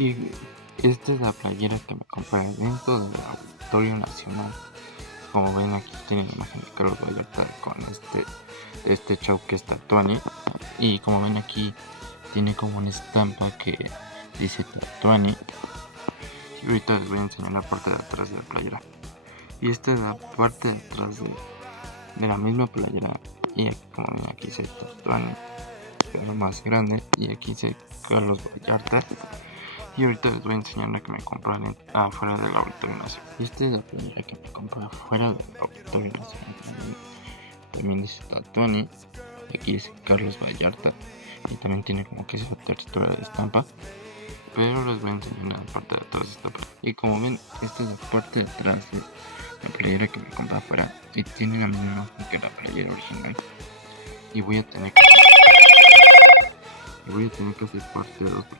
Y esta es la playera que me compré dentro del Auditorio Nacional. Como ven, aquí tiene la imagen de Carlos Vallarta con este show que es Tatuani. Y como ven, aquí tiene como una estampa que dice Tatuani. Y ahorita les voy a enseñar la parte de atrás de la playera. Y esta es la parte de atrás de la misma playera. Y aquí, como ven, aquí dice Tatuani, pero más grande. Y aquí dice Carlos Vallarta. Y ahorita les voy a enseñar la que me compré afuera del Auditorio Nacional. Y esta es la playera que me compré afuera del Auditorio Nacional. También dice Tatuani. Aquí dice Carlos Vallarta. Y también tiene como que esa textura de estampa. Pero les voy a enseñar la parte de atrás de esta playera. Y como ven, esta es la parte de atrás de la playera que me compré afuera. Y tiene la misma imagen que la playera original. Y voy a tener que hacer parte de dos.